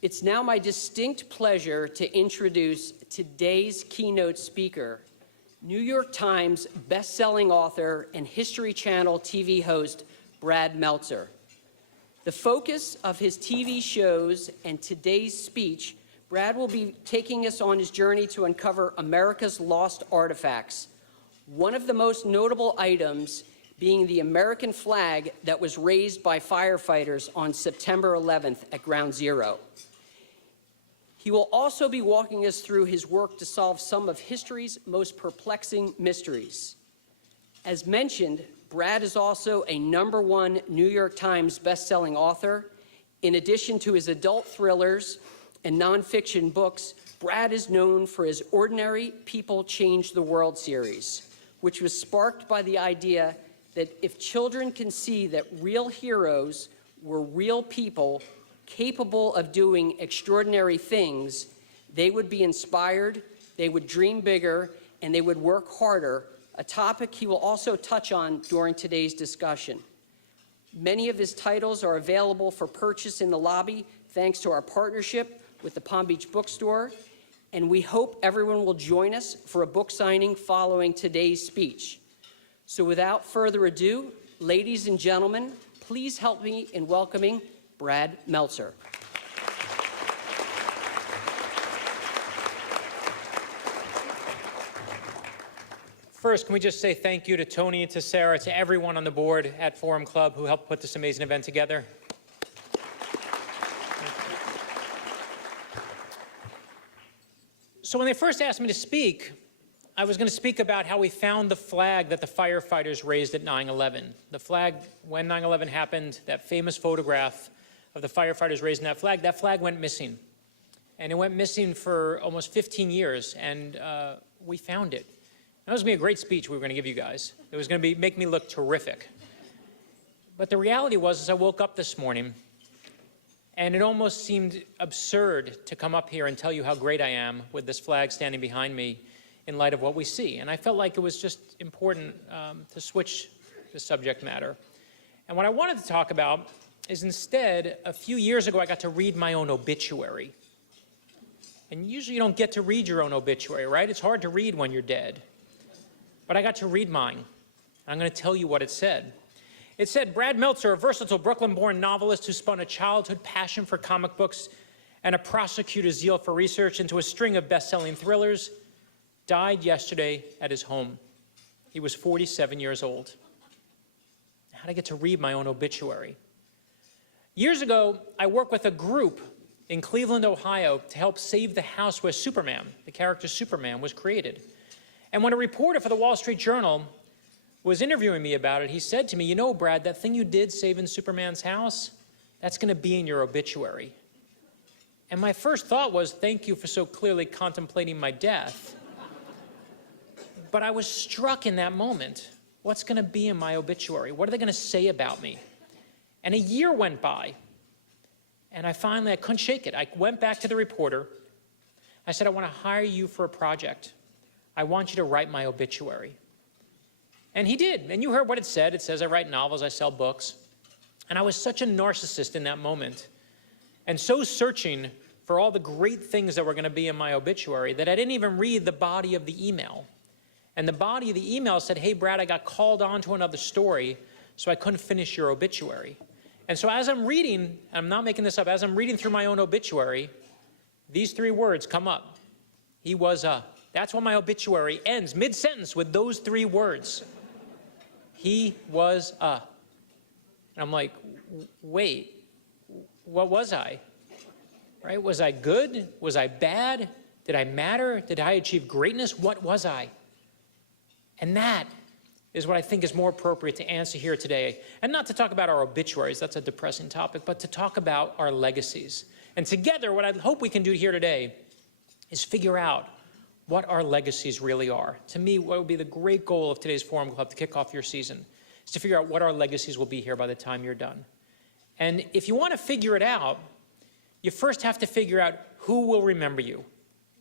It's now my distinct pleasure to introduce today's keynote speaker, New York Times bestselling author and History Channel TV host, Brad Meltzer. The focus of his TV shows and today's speech, Brad will be taking us on his journey to uncover America's lost artifacts. One of the most notable items being the American flag that was raised by firefighters on September 11th at Ground Zero. He will also be walking us through his work to solve some of history's most perplexing mysteries. As mentioned, Brad is also a #1 New York Times bestselling author. In addition to his adult thrillers and nonfiction books, Brad is known for his Ordinary People Change the World series, which was sparked by the idea that if children can see that real heroes were real people capable of doing extraordinary things, they would be inspired, they would dream bigger, and they would work harder, a topic he will also touch on during today's discussion. Many of his titles are available for purchase in the lobby thanks to our partnership with the Palm Beach Bookstore, and we hope everyone will join us for a book signing following today's speech. So without further ado, ladies and gentlemen, please help me in welcoming Brad Meltzer. First, can we just say thank you to Tony, to Sarah, to everyone on the board at Forum Club who helped put this amazing event together. So when they first asked me to speak, I was going to speak about how we found the flag that the firefighters raised at 9/11. The flag, when 9/11 happened, that famous photograph of the firefighters raising that flag went missing. And it went missing for almost 15 years, and we found it. That was going to be a great speech we were going to give you guys. It was going to make me look terrific. But the reality was, as I woke up this morning, and it almost seemed absurd to come up here and tell you how great I am with this flag standing behind me in light of what we see. And I felt like it was just important to switch the subject matter. And what I wanted to talk about is instead, a few years ago, I got to read my own obituary. And usually you don't get to read your own obituary, right? It's hard to read when you're dead. But I got to read mine. And I'm going to tell you what it said. It said, Brad Meltzer, a versatile Brooklyn-born novelist who spun a childhood passion for comic books and a prosecutor's zeal for research into a string of best-selling thrillers, died yesterday at his home. He was 47 years old. How did I get to read my own obituary? Years ago, I worked with a group in Cleveland, Ohio, to help save the house where Superman, the character Superman, was created. And when a reporter for the Wall Street Journal was interviewing me about it, he said to me, you know, Brad, that thing you did saving Superman's house, that's going to be in your obituary. And my first thought was, thank you for so clearly contemplating my death. But I was struck in that moment. What's going to be in my obituary? What are they going to say about me? And a year went by, and I couldn't shake it. I went back to the reporter. I said, I want to hire you for a project. I want you to write my obituary. And he did, and you heard what it said. It says I write novels, I sell books. And I was such a narcissist in that moment, and so searching for all the great things that were going to be in my obituary that I didn't even read the body of the email. And the body of the email said, hey, Brad, I got called on to another story, so I couldn't finish your obituary. And so as I'm reading, I'm not making this up, as I'm reading through my own obituary, these three words come up. He was a. That's when my obituary ends, mid-sentence, with those three words. He was a. And I'm like, wait, what was I? Right? Was I good? Was I bad? Did I matter? Did I achieve greatness? What was I? And that is what I think is more appropriate to answer here today. And not to talk about our obituaries, that's a depressing topic, but to talk about our legacies. And together, what I hope we can do here today is figure out what our legacies really are. To me, what would be the great goal of today's Forum Club to kick off your season is to figure out what our legacies will be here by the time you're done. And if you want to figure it out, you first have to figure out who will remember you.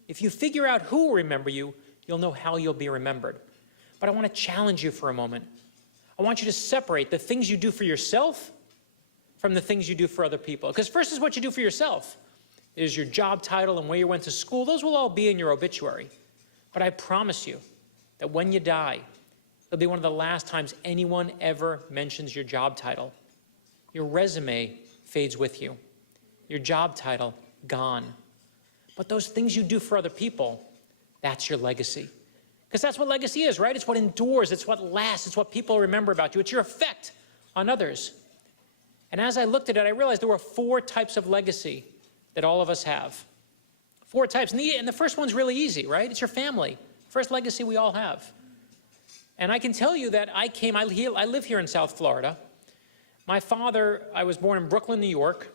If you figure out who will remember you, you'll know how you'll be remembered. But I want to challenge you for a moment. I want you to separate the things you do for yourself from the things you do for other people. Because first is what you do for yourself. it is your job title and where you went to school. Those will all be in your obituary. But I promise you that when you die, it'll be one of the last times anyone ever mentions your job title. Your resume fades with you. Your job title, gone. But those things you do for other people, that's your legacy. Because that's what legacy is, right? It's what endures, it's what lasts, it's what people remember about you. It's your effect on others. And as I looked at it, I realized there were 4 types of legacy that all of us have. 4 types, and the first one's really easy, right? It's your family. First legacy we all have. And I can tell you that I live here in South Florida. My father, I was born in Brooklyn, New York,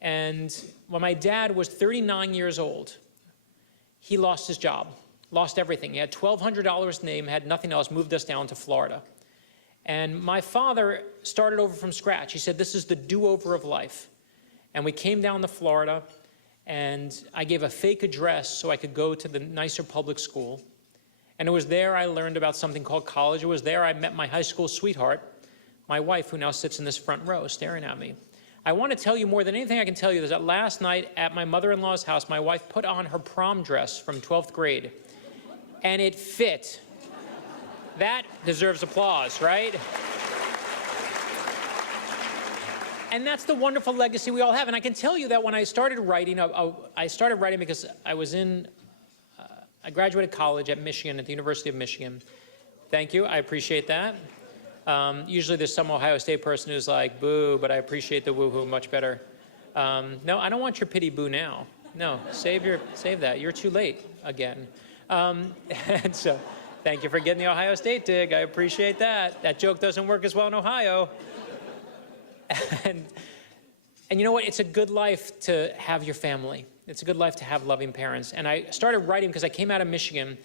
and when my dad was 39 years old, he lost his job, lost everything. He had $1,200 name, had nothing else, moved us down to Florida. And my father started over from scratch. He said, this is the do-over of life. And we came down to Florida, and I gave a fake address so I could go to the nicer public school. And it was there I learned about something called college. It was there I met my high school sweetheart, my wife, who now sits in this front row staring at me. I want to tell you more than anything I can tell you is that last night at my mother-in-law's house, my wife put on her prom dress from 12th grade, and it fit. That deserves applause, right? And that's the wonderful legacy we all have. And I can tell you that when I started writing, I started writing because I graduated college at Michigan, at the University of Michigan. Thank you, I appreciate that. Usually there's some Ohio State person who's like, boo, but I appreciate the woo-hoo much better. No, I don't want your pity boo now. No, save that, you're too late again. And so, thank you for getting the Ohio State dig, I appreciate that. That joke doesn't work as well in Ohio. And you know what, it's a good life to have your family. It's a good life to have loving parents. And I started writing because I came out of Michigan,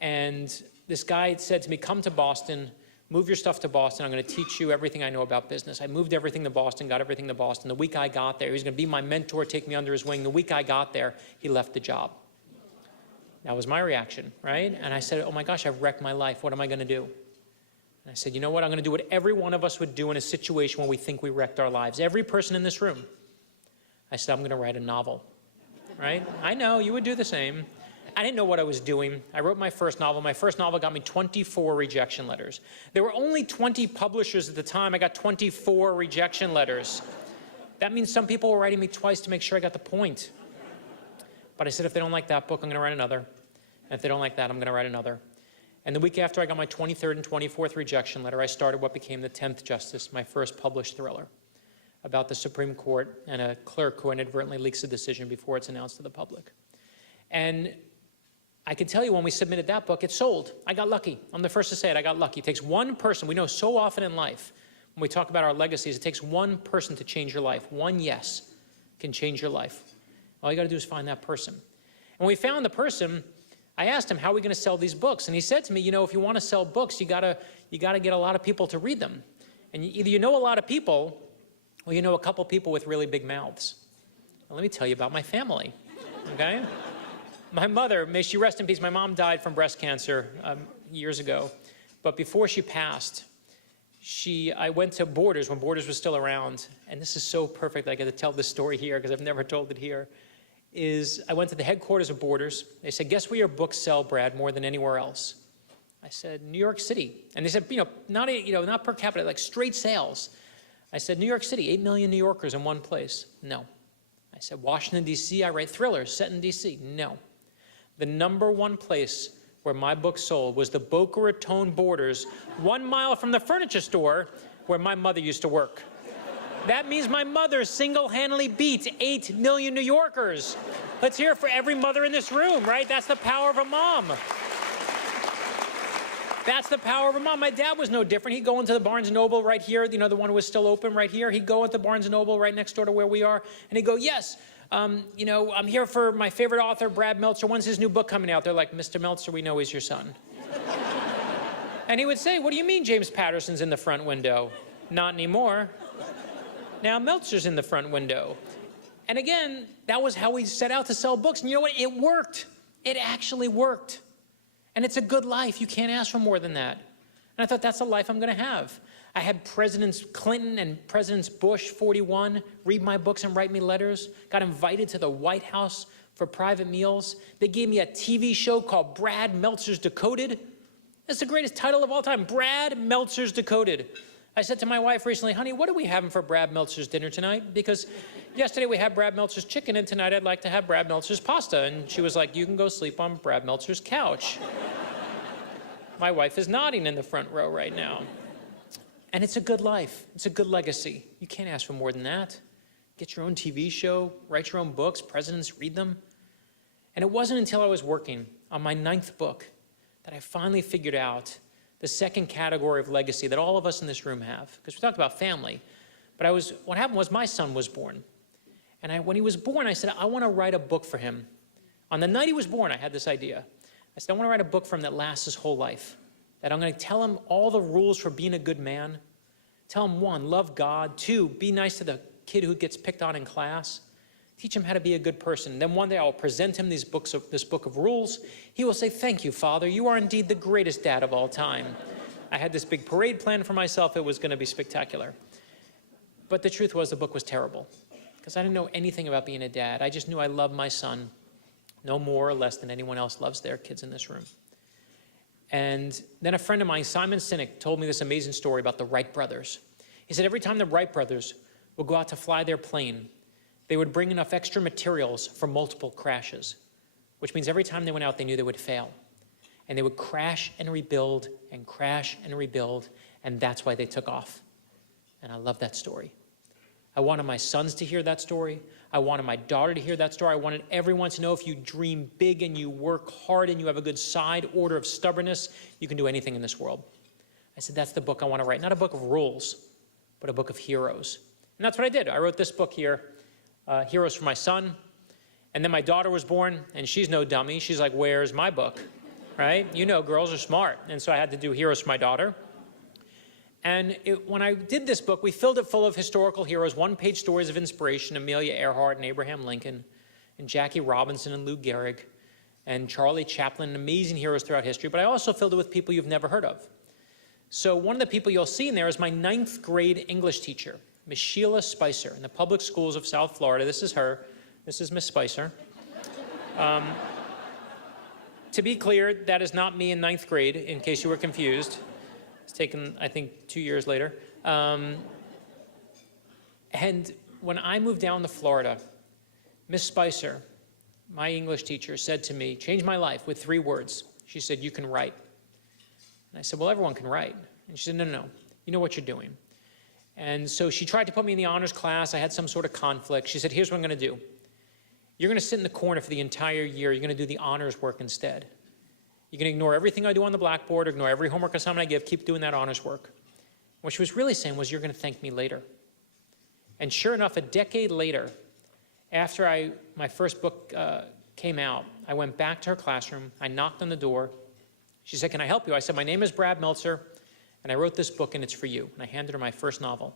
and this guy said to me, come to Boston, move your stuff to Boston. I'm going to teach you everything I know about business. I moved everything to Boston, got everything to Boston. The week I got there, he was going to be my mentor, take me under his wing. The week I got there, he left the job. That was my reaction, right? And I said, oh my gosh, I've wrecked my life. What am I going to do? And I said, you know what? I'm going to do what every one of us would do in a situation when we think we wrecked our lives. Every person in this room. I said, I'm going to write a novel, right? I know, you would do the same. I didn't know what I was doing. I wrote my first novel. My first novel got me 24 rejection letters. There were only 20 publishers at the time. I got 24 rejection letters. That means some people were writing me twice to make sure I got the point. But I said, if they don't like that book, I'm going to write another. And if they don't like that, I'm going to write another. And the week after I got my 23rd and 24th rejection letter, I started what became The 10th Justice, my first published thriller about the Supreme Court and a clerk who inadvertently leaks a decision before it's announced to the public. And I can tell you when we submitted that book, it sold. I got lucky. I'm the first to say it, I got lucky. It takes one person. We know so often in life, when we talk about our legacies, it takes one person to change your life. One yes can change your life. All you got to do is find that person. And when we found the person, I asked him, how are we going to sell these books? And he said to me, you know, if you want to sell books, you got to get a lot of people to read them. And either you know a lot of people, or you know a couple people with really big mouths. Now, let me tell you about my family, okay? My mother, may she rest in peace, my mom died from breast cancer years ago. But before she passed, I went to Borders when Borders was still around. And this is so perfect that I get to tell this story here because I've never told it here. I went to the headquarters of Borders. They said, guess where your books sell, Brad, more than anywhere else? I said, New York City. And they said, not per capita, like straight sales. I said, New York City, 8 million New Yorkers in one place. No. I said, Washington, D.C., I write thrillers set in D.C. No. The #1 place where my book sold was the Boca Raton Borders, 1 mile from the furniture store where my mother used to work. That means my mother single-handedly beats 8 million New Yorkers. Let's hear it for every mother in this room, right? That's the power of a mom. That's the power of a mom. My dad was no different. He'd go into the Barnes & Noble right here, you know, the one who was still open right here. He'd go into Barnes & Noble right next door to where we are, and he'd go, yes, you know, I'm here for my favorite author, Brad Meltzer. When's his new book coming out? They're like, Mr. Meltzer, we know he's your son. And he would say, what do you mean James Patterson's in the front window? Not anymore. Now Meltzer's in the front window. And again, that was how we set out to sell books. And you know what? It worked. It actually worked. And it's a good life. You can't ask for more than that. And I thought, that's the life I'm going to have. I had Presidents Clinton and Presidents Bush, 41, read my books and write me letters. Got invited to the White House for private meals. They gave me a TV show called Brad Meltzer's Decoded. That's the greatest title of all time, Brad Meltzer's Decoded. I said to my wife recently, honey, what are we having for Brad Meltzer's dinner tonight? Because yesterday we had Brad Meltzer's chicken, and tonight I'd like to have Brad Meltzer's pasta. And she was like, you can go sleep on Brad Meltzer's couch. My wife is nodding in the front row right now. And it's a good life. It's a good legacy. You can't ask for more than that. Get your own TV show, write your own books, presidents read them. And it wasn't until I was working on my 9th book that I finally figured out the second category of legacy that all of us in this room have. Because we talked about family. But what happened was my son was born. And when he was born, I said, I want to write a book for him. On the night he was born, I had this idea. I said, I want to write a book for him that lasts his whole life. That I'm going to tell him all the rules for being a good man. Tell him, 1, love God. 2, be nice to the kid who gets picked on in class. Teach him how to be a good person. Then one day I'll present him this book of rules. He will say, thank you, Father. You are indeed the greatest dad of all time. I had this big parade planned for myself. It was going to be spectacular. But the truth was the book was terrible because I didn't know anything about being a dad. I just knew I loved my son no more or less than anyone else loves their kids in this room. And then a friend of mine, Simon Sinek, told me this amazing story about the Wright brothers. He said every time the Wright brothers would go out to fly their plane, they would bring enough extra materials for multiple crashes, which means every time they went out, they knew they would fail. And they would crash and rebuild, and that's why they took off. And I love that story. I wanted my sons to hear that story. I wanted my daughter to hear that story. I wanted everyone to know if you dream big and you work hard and you have a good side order of stubbornness, you can do anything in this world. I said, that's the book I want to write. Not a book of rules, but a book of heroes. And that's what I did. I wrote this book here, Heroes for my son. And then my daughter was born, and she's no dummy. She's like, where's my book, right? You know, girls are smart. And so I had to do Heroes for my daughter. And when I did this book, we filled it full of historical heroes, one-page stories of inspiration, Amelia Earhart and Abraham Lincoln, and Jackie Robinson and Lou Gehrig, and Charlie Chaplin, amazing heroes throughout history. But I also filled it with people you've never heard of. So one of the people you'll see in there is my 9th grade English teacher, Miss Sheila Spicer, in the public schools of South Florida. This is her. This is Miss Spicer. To be clear, that is not me in 9th grade, in case you were confused. It's taken, I think, 2 years later. And when I moved down to Florida, Miss Spicer, my English teacher, said to me, changed my life with 3 words. She said, you can write. And I said, well, everyone can write. And she said, no, no, no. You know what you're doing. And so she tried to put me in the honors class. I had some sort of conflict. She said, here's what I'm going to do. You're going to sit in the corner for the entire year. You're going to do the honors work instead. You can ignore everything I do on the blackboard, ignore every homework assignment I give, keep doing that honors work. What she was really saying was, you're going to thank me later. And sure enough, a decade later, after my first book came out, I went back to her classroom. I knocked on the door. She said, can I help you? I said, my name is Brad Meltzer, and I wrote this book, and it's for you. And I handed her my first novel.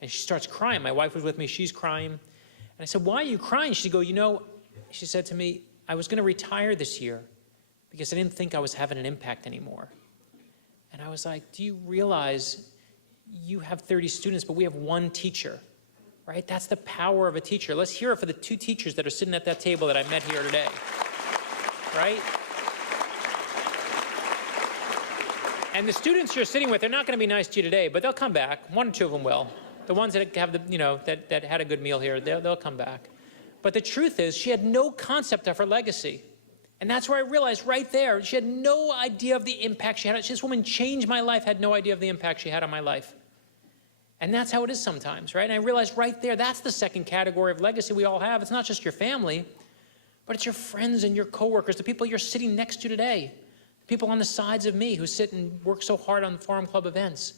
And she starts crying. My wife was with me. She's crying. And I said, why are you crying? She goes, you know, she said to me, I was going to retire this year because I didn't think I was having an impact anymore. And I was like, do you realize you have 30 students, but we have 1 teacher, right? That's the power of a teacher. Let's hear it for the 2 teachers that are sitting at that table that I met here today, right? And the students you're sitting with, they're not going to be nice to you today, but they'll come back. 1 or 2 of them will. The ones that have that had a good meal here, they'll come back. But the truth is, she had no concept of her legacy. And that's where I realized right there, she had no idea of the impact she had. This woman changed my life, had no idea of the impact she had on my life. And that's how it is sometimes, right? And I realized right there, that's the second category of legacy we all have. It's not just your family, but it's your friends and your coworkers, the people you're sitting next to today, the people on the sides of me who sit and work so hard on Forum Club events.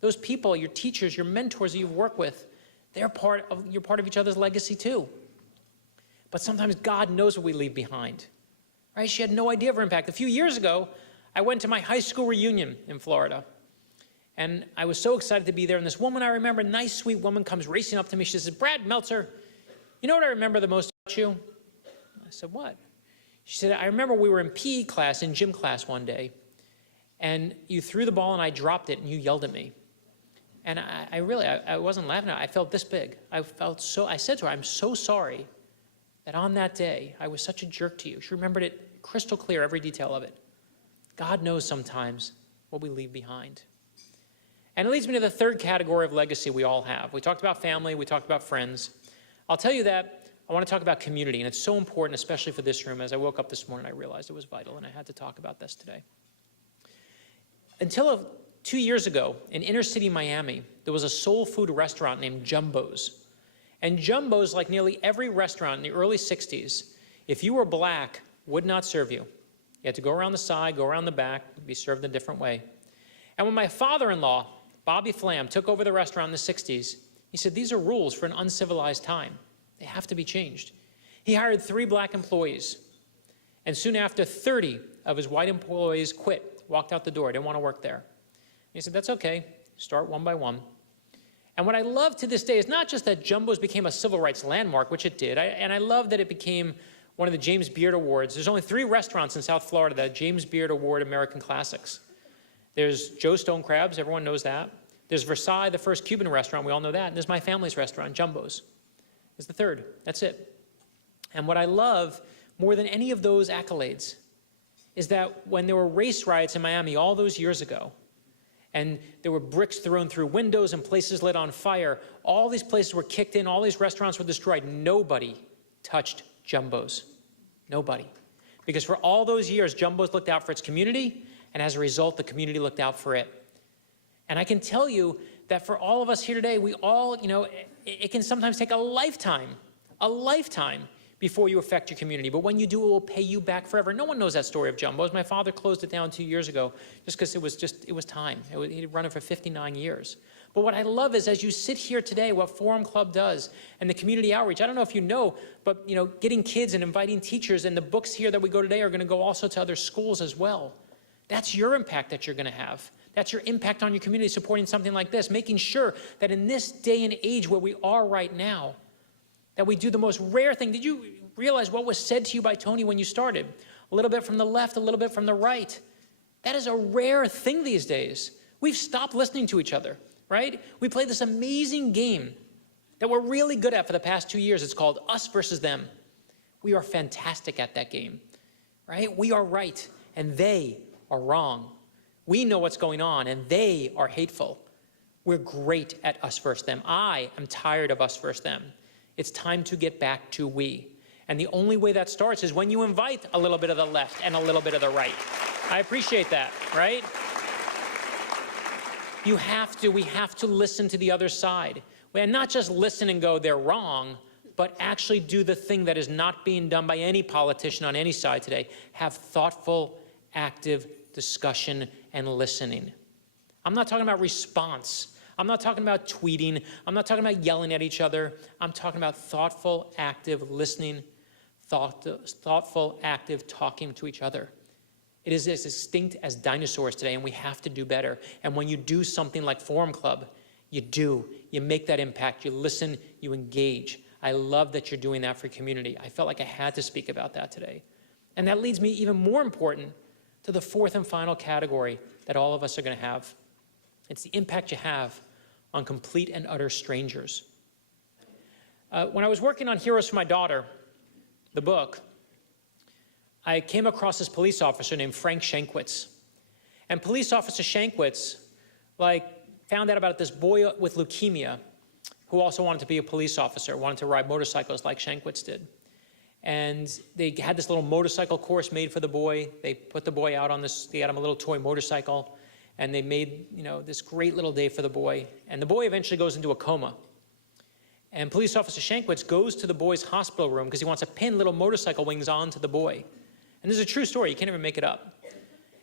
Those people, your teachers, your mentors that you've worked with, you're part of each other's legacy too. But sometimes God knows what we leave behind. Right? She had no idea of her impact. A few years ago, I went to my high school reunion in Florida. And I was so excited to be there. And this woman I remember, a nice, sweet woman, comes racing up to me. She says, Brad Meltzer, you know what I remember the most about you? I said, what? She said, I remember we were in PE class, in gym class one day, and you threw the ball and I dropped it and you yelled at me. And I wasn't laughing at it. I felt this big. I said to her, I'm so sorry that on that day, I was such a jerk to you. She remembered it crystal clear, every detail of it. God knows sometimes what we leave behind. And it leads me to the third category of legacy we all have. We talked about family, we talked about friends. I'll tell you that I want to talk about community, and it's so important, especially for this room. As I woke up this morning, I realized it was vital, and I had to talk about this today. Until 2 years ago, in inner city Miami, there was a soul food restaurant named Jumbo's. And Jumbo's, like nearly every restaurant in the early 60s, if you were black, would not serve you. You had to go around the side, go around the back, be served a different way. And when my father-in-law, Bobby Flam, took over the restaurant in the 60s, he said, these are rules for an uncivilized time. They have to be changed. He hired 3 black employees. And soon after, 30 of his white employees quit, walked out the door, didn't want to work there. He said, that's okay, start one by one. And what I love to this day is not just that Jumbo's became a civil rights landmark, which it did, and I love that it became one of the James Beard Awards. There's only 3 restaurants in South Florida that James Beard Award American Classics. There's Joe Stone Crabs, everyone knows that. There's Versailles, the first Cuban restaurant, we all know that. And there's my family's restaurant, Jumbo's. It's the 3rd, that's it. And what I love more than any of those accolades is that when there were race riots in Miami all those years ago, and there were bricks thrown through windows and places lit on fire, all these places were kicked in, all these restaurants were destroyed. Nobody touched Jumbo's. Nobody. Because for all those years, Jumbo's looked out for its community, and as a result, the community looked out for it. And I can tell you that for all of us here today, we all, it can sometimes take a lifetime before you affect your community. But when you do, it will pay you back forever. No one knows that story of Jumbo's. My father closed it down 2 years ago just because it was time. He'd run it for 59 years. But what I love is as you sit here today, what Forum Club does and the community outreach, I don't know if you know, but getting kids and inviting teachers, and the books here that we go today are going to go also to other schools as well. That's your impact that you're going to have. That's your impact on your community, supporting something like this, making sure that in this day and age where we are right now, that we do the most rare thing. Did you realize what was said to you by Tony when you started? A little bit from the left, a little bit from the right. That is a rare thing these days. We've stopped listening to each other, right? We play this amazing game that we're really good at for the past 2 years. It's called us versus them. We are fantastic at that game, right? We are right, and they are wrong. We know what's going on, and they are hateful. We're great at us versus them. I am tired of us versus them. It's time to get back to we. And the only way that starts is when you invite a little bit of the left and a little bit of the right. I appreciate that, right? We have to listen to the other side. And not just listen and go, they're wrong, but actually do the thing that is not being done by any politician on any side today. Have thoughtful, active discussion and listening. I'm not talking about response. I'm not talking about tweeting. I'm not talking about yelling at each other. I'm talking about thoughtful, active listening, thoughtful, active talking to each other. It is as extinct as dinosaurs today, and we have to do better. And when you do something like Forum Club, you make that impact. You listen, you engage. I love that you're doing that for your community. I felt like I had to speak about that today. And that leads me even more important to the 4th and final category that all of us are going to have. It's the impact you have on complete and utter strangers. When I was working on Heroes for My Daughter, the book, I came across this police officer named Frank Shankwitz. And police officer Shankwitz, found out about this boy with leukemia who also wanted to be a police officer, wanted to ride motorcycles like Shankwitz did. And they had this little motorcycle course made for the boy. They put the boy out on this, they got him a little toy motorcycle, and they made, this great little day for the boy. And the boy eventually goes into a coma. And police officer Shankwitz goes to the boy's hospital room because he wants to pin little motorcycle wings onto the boy. And this is a true story, you can't even make it up.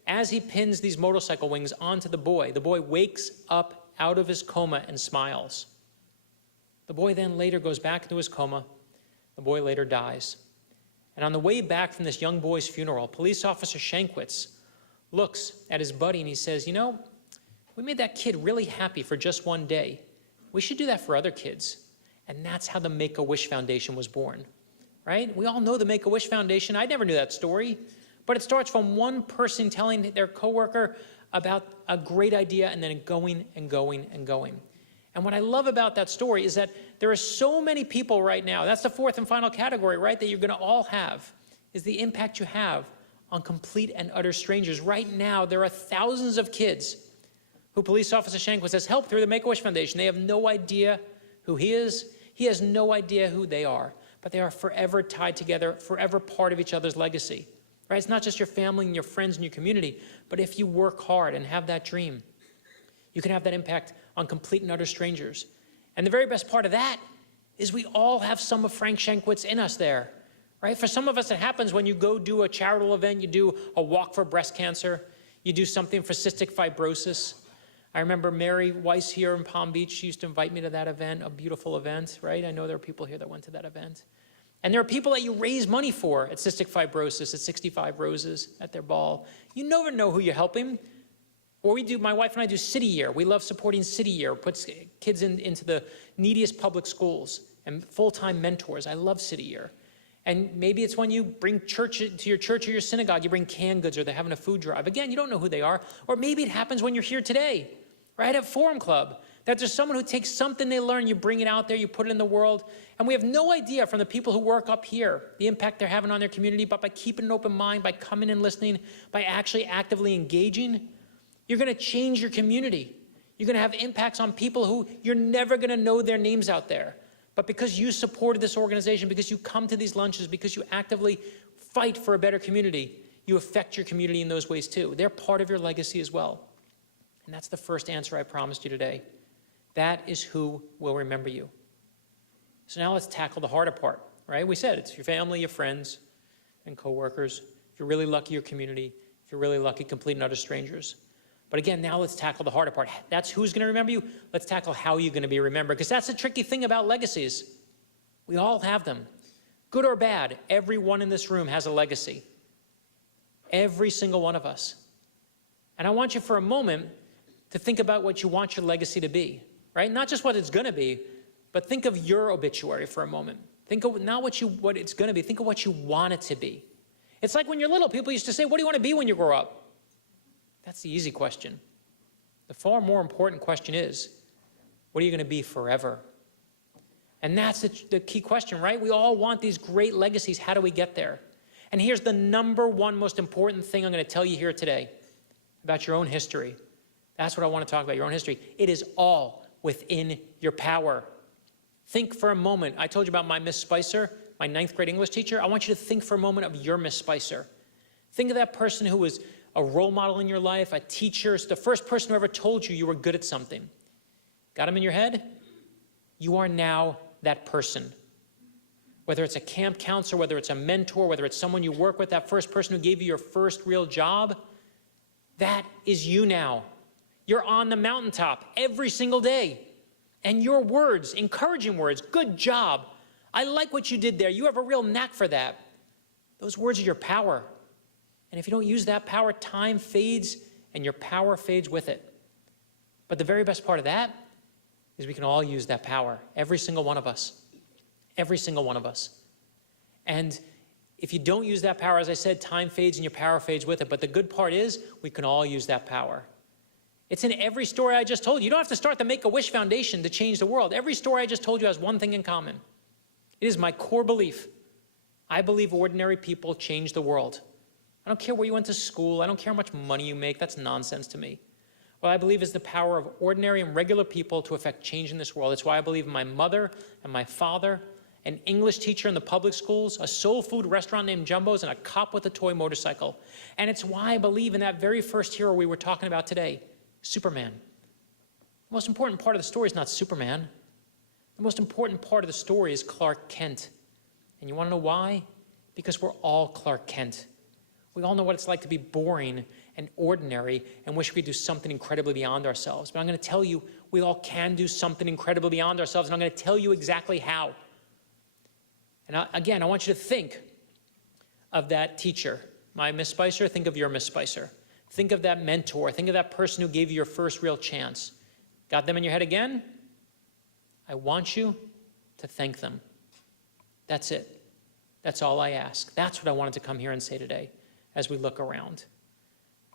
As he pins these motorcycle wings onto the boy wakes up out of his coma and smiles. The boy then later goes back into his coma. The boy later dies. And on the way back from this young boy's funeral, police officer Shankwitz looks at his buddy and he says, we made that kid really happy for just one day. We should do that for other kids. And that's how the Make-A-Wish Foundation was born, right? We all know the Make-A-Wish Foundation. I never knew that story. But it starts from one person telling their coworker about a great idea and then going and going and going. And what I love about that story is that there are so many people right now, that's the fourth and final category, right, that you're going to all have, is the impact you have on complete and utter strangers. Right now, there are thousands of kids who Police Officer Shankwitz has helped through the Make-A-Wish Foundation. They have no idea who he is. He has no idea who they are, but they are forever tied together, forever part of each other's legacy. Right? It's not just your family and your friends and your community, but if you work hard and have that dream, you can have that impact on complete and utter strangers. And the very best part of that is we all have some of Frank Shankwitz in us there, right? For some of us, it happens when you go do a charitable event, you do a walk for breast cancer, you do something for cystic fibrosis. I remember Mary Weiss here in Palm Beach, she used to invite me to that event, a beautiful event, right? I know there are people here that went to that event. And there are people that you raise money for at cystic fibrosis, at 65 Roses, at their ball. You never know who you're helping. Or my wife and I do City Year. We love supporting City Year, puts kids into the neediest public schools and full-time mentors. I love City Year. And maybe it's when you bring church to your church or your synagogue, you bring canned goods or they're having a food drive. Again, you don't know who they are. Or maybe it happens when you're here today, right, at Forum Club, that there's someone who takes something they learn, you bring it out there, you put it in the world. And we have no idea from the people who work up here, the impact they're having on their community, but by keeping an open mind, by coming and listening, by actually actively engaging, you're going to change your community. You're going to have impacts on people who you're never going to know their names out there. But because you supported this organization, because you come to these lunches, because you actively fight for a better community, you affect your community in those ways too. They're part of your legacy as well. And that's the first answer I promised you today. That is who will remember you. So now let's tackle the harder part, right? We said it's your family, your friends, and coworkers. If you're really lucky, your community. If you're really lucky, complete and utter strangers. But again, now let's tackle the harder part. That's who's going to remember you. Let's tackle how you're going to be remembered, because that's the tricky thing about legacies. We all have them. Good or bad, everyone in this room has a legacy. Every single one of us. And I want you for a moment to think about what you want your legacy to be, right? Not just what it's going to be, but think of your obituary for a moment. Think of not what it's going to be. Think of what you want it to be. It's like when you're little, people used to say, what do you want to be when you grow up? That's the easy question. The far more important question is, what are you going to be forever? And that's the key question, right? We all want these great legacies. How do we get there? And here's the number one most important thing I'm going to tell you here today about your own history. That's what I want to talk about, your own history. It is all within your power. Think for a moment. I told you about my Miss Spicer, my 9th grade English teacher. I want you to think for a moment of your Miss Spicer. Think of that person who was a role model in your life, a teacher, the first person who ever told you you were good at something. Got them in your head? You are now that person. Whether it's a camp counselor, whether it's a mentor, whether it's someone you work with, that first person who gave you your first real job, that is you now. You're on the mountaintop every single day. And your words, encouraging words, good job, I like what you did there, you have a real knack for that. Those words are your power. And if you don't use that power, time fades and your power fades with it. But the very best part of that is we can all use that power, every single one of us. Every single one of us. And if you don't use that power, as I said, time fades and your power fades with it. But the good part is we can all use that power. It's in every story I just told you. You don't have to start the Make-A-Wish Foundation to change the world. Every story I just told you has one thing in common. It is my core belief. I believe ordinary people change the world. I don't care where you went to school. I don't care how much money you make. That's nonsense to me. What I believe is the power of ordinary and regular people to affect change in this world. It's why I believe in my mother and my father, an English teacher in the public schools, a soul food restaurant named Jumbo's, and a cop with a toy motorcycle. And it's why I believe in that very first hero we were talking about today, Superman. The most important part of the story is not Superman. The most important part of the story is Clark Kent. And you want to know why? Because we're all Clark Kent. We all know what it's like to be boring and ordinary and wish we could do something incredibly beyond ourselves. But I'm going to tell you, we all can do something incredibly beyond ourselves, and I'm going to tell you exactly how. And again, I want you to think of that teacher. My Miss Spicer, think of your Miss Spicer. Think of that mentor. Think of that person who gave you your first real chance. Got them in your head again? I want you to thank them. That's it. That's all I ask. That's what I wanted to come here and say today as we look around.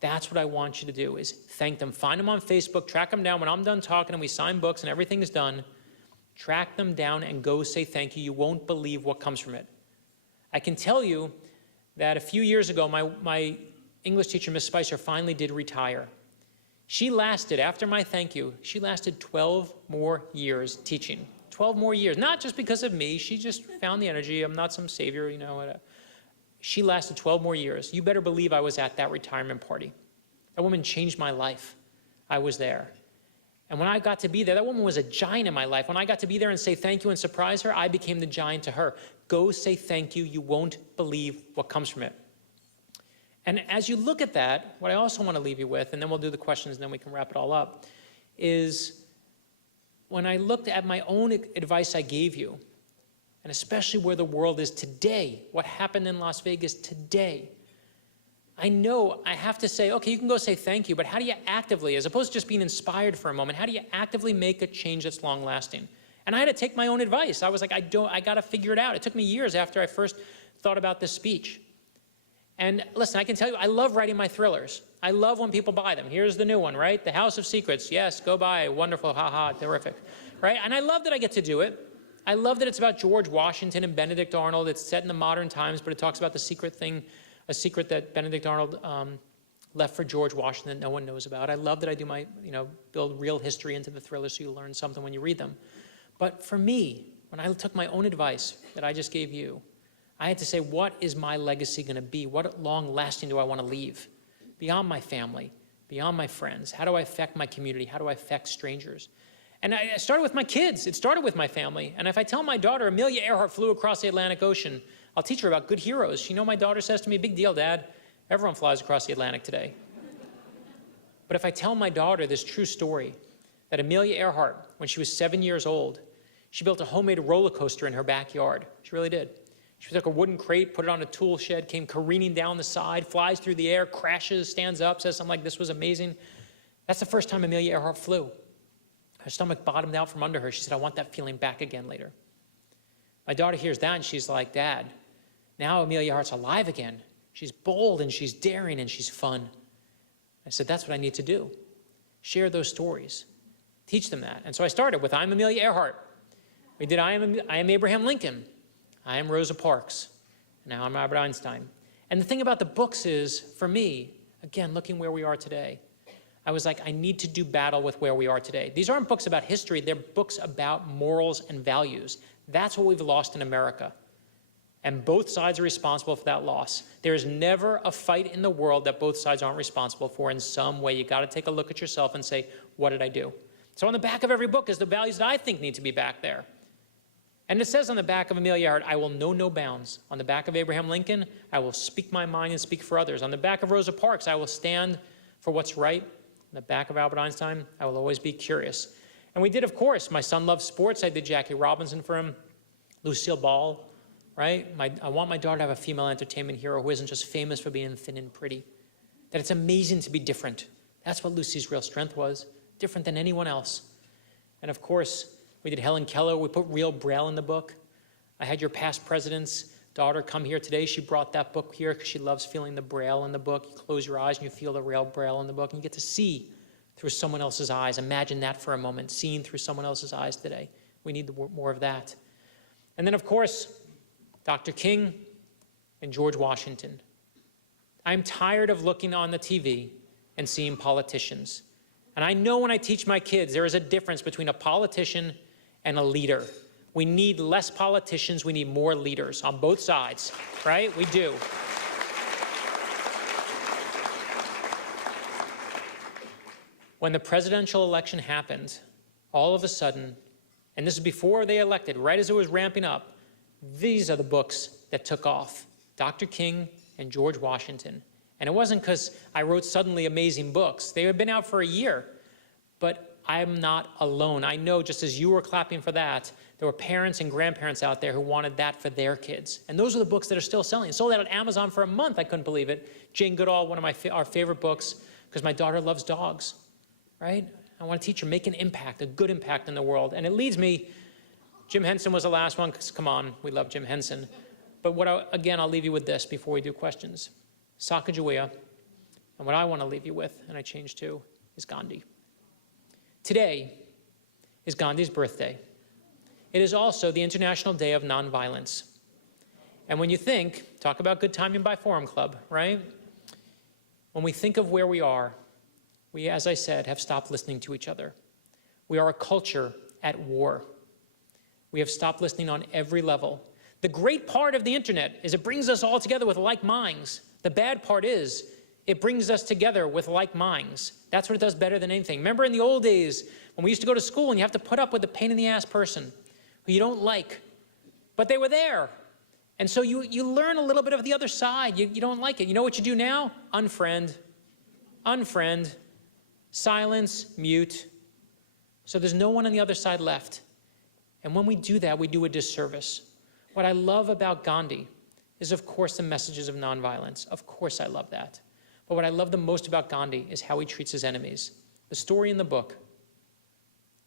That's what I want you to do, is thank them. Find them on Facebook, track them down. When I'm done talking and we sign books and everything is done, track them down and go say thank you. You won't believe what comes from it. I can tell you that a few years ago, my English teacher, Miss Spicer, finally did retire. She lasted, after my thank you, she lasted 12 more years teaching. 12 more years, not just because of me. She just found the energy. I'm not some savior, you know. She lasted 12 more years. You better believe I was at that retirement party. That woman changed my life. I was there. And when I got to be there, that woman was a giant in my life. When I got to be there and say thank you and surprise her, I became the giant to her. Go say thank you. You won't believe what comes from it. And as you look at that, what I also want to leave you with, and then we'll do the questions and then we can wrap it all up, is when I looked at my own advice I gave you, and especially where the world is today, what happened in Las Vegas today, I know I have to say, okay, you can go say thank you, but how do you actively, as opposed to just being inspired for a moment, how do you actively make a change that's long-lasting? And I had to take my own advice. I was like, I got to figure it out. It took me years after I first thought about this speech. And listen, I can tell you, I love writing my thrillers. I love when people buy them. Here's the new one, right? The House of Secrets. Yes, go buy it. Wonderful, haha, terrific, right? And I love that I get to do it. I love that it's about George Washington and Benedict Arnold. It's set in the modern times, but it talks about the secret thing, a secret that Benedict Arnold left for George Washington that no one knows about. I love that I do my, build real history into the thrillers so you learn something when you read them. But for me, when I took my own advice that I just gave you, I had to say, what is my legacy going to be? What long-lasting do I want to leave? Beyond my family, beyond my friends. How do I affect my community? How do I affect strangers? And I started with my kids. It started with my family. And if I tell my daughter, Amelia Earhart flew across the Atlantic Ocean, I'll teach her about good heroes. You know, my daughter says to me, big deal, Dad. Everyone flies across the Atlantic today. But if I tell my daughter this true story, that Amelia Earhart, when she was 7 years old, she built a homemade roller coaster in her backyard. She really did. She took a wooden crate, put it on a tool shed, came careening down the side, flies through the air, crashes, stands up, says something like, this was amazing. That's the first time Amelia Earhart flew. Her stomach bottomed out from under her. She said, I want that feeling back again later. My daughter hears that and she's like, Dad, now Amelia Earhart's alive again. She's bold and she's daring and she's fun. I said, that's what I need to do. Share those stories. Teach them that. And so I started with, I'm Amelia Earhart. We did I am Abraham Lincoln. I am Rosa Parks. Now I'm Albert Einstein. And the thing about the books is, for me, again, looking where we are today, I was like, I need to do battle with where we are today. These aren't books about history. They're books about morals and values. That's what we've lost in America. And both sides are responsible for that loss. There is never a fight in the world that both sides aren't responsible for in some way. You got to take a look at yourself and say, what did I do? So on the back of every book is the values that I think need to be back there. And it says on the back of Amelia Earhart, I will know no bounds. On the back of Abraham Lincoln, I will speak my mind and speak for others. On the back of Rosa Parks, I will stand for what's right. On the back of Albert Einstein, I will always be curious. And we did, of course, my son loves sports. I did Jackie Robinson for him, Lucille Ball, right? I want my daughter to have a female entertainment hero who isn't just famous for being thin and pretty. That it's amazing to be different. That's what Lucy's real strength was, different than anyone else. And of course, we did Helen Keller. We put real Braille in the book. I had your past president's daughter come here today. She brought that book here because she loves feeling the Braille in the book. You close your eyes and you feel the real Braille in the book, and you get to see through someone else's eyes. Imagine that for a moment, seeing through someone else's eyes today. We need more of that. And then, of course, Dr. King and George Washington. I'm tired of looking on the TV and seeing politicians. And I know when I teach my kids, there is a difference between a politician and a leader. We need less politicians. We need more leaders on both sides, right? We do. When the presidential election happened, all of a sudden, and this is before they elected, right as it was ramping up, these are the books that took off. Dr. King and George Washington. And it wasn't because I wrote suddenly amazing books. They had been out for a year. But I'm not alone. I know, just as you were clapping for that, there were parents and grandparents out there who wanted that for their kids. And those are the books that are still selling. It sold out on Amazon for a month. I couldn't believe it. Jane Goodall, one of our favorite books, because my daughter loves dogs, right? I want to teach her, make an impact, a good impact in the world. And it leads me, Jim Henson was the last one, because come on, we love Jim Henson. But again, I'll leave you with this before we do questions. Sacagawea, And what I want to leave you with, and I changed to, is Gandhi. Today is Gandhi's birthday. It is also the International Day of Nonviolence. And when you talk about good timing by Forum Club, right? When we think of where we are, we, as I said, have stopped listening to each other. We are a culture at war. We have stopped listening on every level. The great part of the internet is it brings us all together with like minds. The bad part is it brings us together with like minds. That's what it does better than anything. Remember in the old days when we used to go to school and you have to put up with the pain in the ass person who you don't like, but they were there. And so you learn a little bit of the other side. You don't like it. You know what you do now? Unfriend, unfriend, silence, mute. So there's no one on the other side left. And when we do that, we do a disservice. What I love about Gandhi is, of course, the messages of nonviolence. Of course I love that. But what I love the most about Gandhi is how he treats his enemies. The story in the book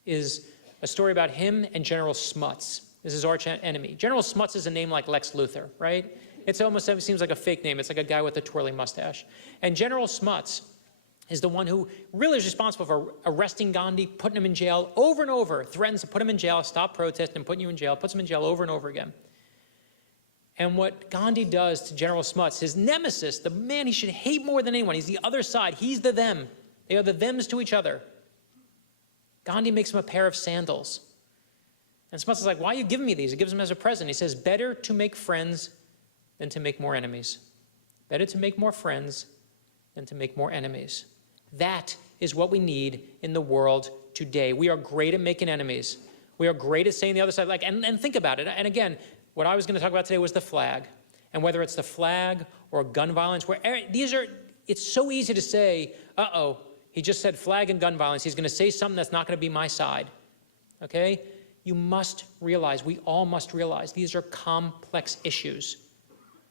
is a story about him and General Smuts. This is his arch enemy. General Smuts is a name like Lex Luthor, right? It seems like a fake name. It's like a guy with a twirly mustache. And General Smuts is the one who really is responsible for arresting Gandhi, putting him in jail over and over, threatens to put him in jail, stop protesting, putting you in jail, puts him in jail over and over again. And what Gandhi does to General Smuts, his nemesis, the man he should hate more than anyone, he's the other side, he's the them. They are the thems to each other. Gandhi makes him a pair of sandals. And Smuts is like, why are you giving me these? He gives them as a present. He says, better to make friends than to make more enemies. Better to make more friends than to make more enemies. That is what we need in the world today. We are great at making enemies. We are great at saying the other side, and think about it. And again, what I was going to talk about today was the flag. And whether it's the flag or gun violence, it's so easy to say, uh-oh, he just said flag and gun violence. He's going to say something that's not going to be my side, okay? You must realize, we all must realize, these are complex issues.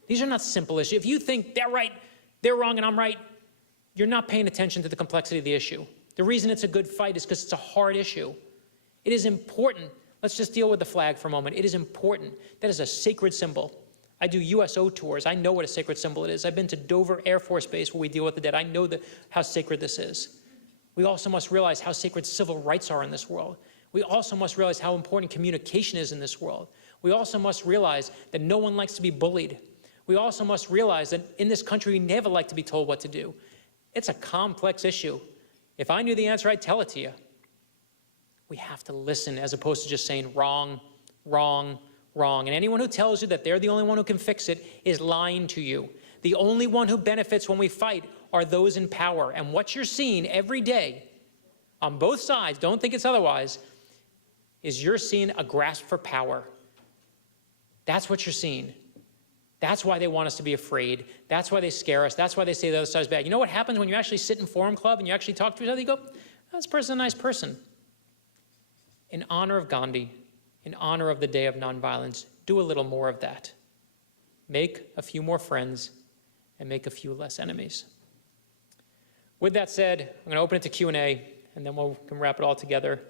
These are not simple issues. If you think they're right, they're wrong, and I'm right, you're not paying attention to the complexity of the issue. The reason it's a good fight is because it's a hard issue. It is important. Let's just deal with the flag for a moment. It is important. That is a sacred symbol. I do USO tours. I know what a sacred symbol it is. I've been to Dover Air Force Base where we deal with the dead. I know how sacred this is. We also must realize how sacred civil rights are in this world. We also must realize how important communication is in this world. We also must realize that no one likes to be bullied. We also must realize that in this country, we never like to be told what to do. It's a complex issue. If I knew the answer, I'd tell it to you. We have to listen as opposed to just saying wrong, wrong, wrong. And anyone who tells you that they're the only one who can fix it is lying to you. The only one who benefits when we fight are those in power. And what you're seeing every day on both sides, don't think it's otherwise, is you're seeing a grasp for power. That's what you're seeing. That's why they want us to be afraid. That's why they scare us. That's why they say the other side's bad. You know what happens when you actually sit in Forum Club and you actually talk to each other? You go, oh, this person's a nice person. In honor of Gandhi, in honor of the Day of Nonviolence, do a little more of that. Make a few more friends and make a few less enemies. With that said, I'm going to open it to Q&A, and then we can wrap it all together.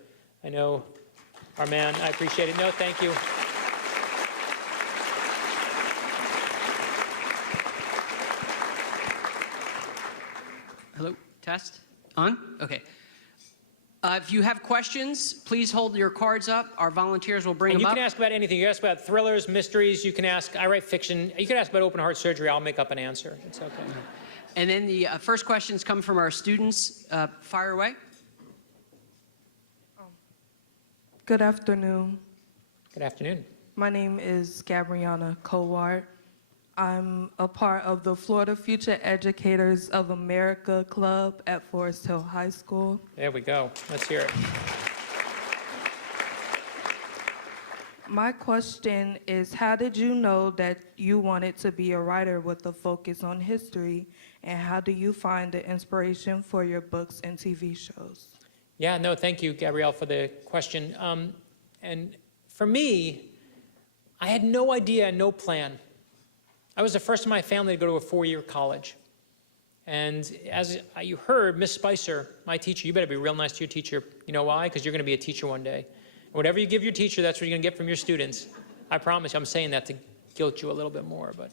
I know our man, I appreciate it. No, thank you. Hello, test, on? Okay. If you have questions, please hold your cards up. Our volunteers will bring them up. And you can ask about anything. You ask about thrillers, mysteries. You can ask, I write fiction. You can ask about open heart surgery. I'll make up an answer. It's okay. And then the first questions come from our students. Fire away. Good afternoon. Good afternoon. My name is Gabriana Cowart. I'm a part of the Florida Future Educators of America Club at Forest Hill High School. There we go. Let's hear it. My question is, how did you know that you wanted to be a writer with a focus on history, and how do you find the inspiration for your books and TV shows? Yeah, no, thank you, Gabrielle, for the question. And for me, I had no idea, no plan. I was the first in my family to go to a four-year college. And as you heard, Miss Spicer, my teacher, you better be real nice to your teacher. You know why? Because you're going to be a teacher one day. And whatever you give your teacher, that's what you're going to get from your students. I promise you, I'm saying that to guilt you a little bit more. But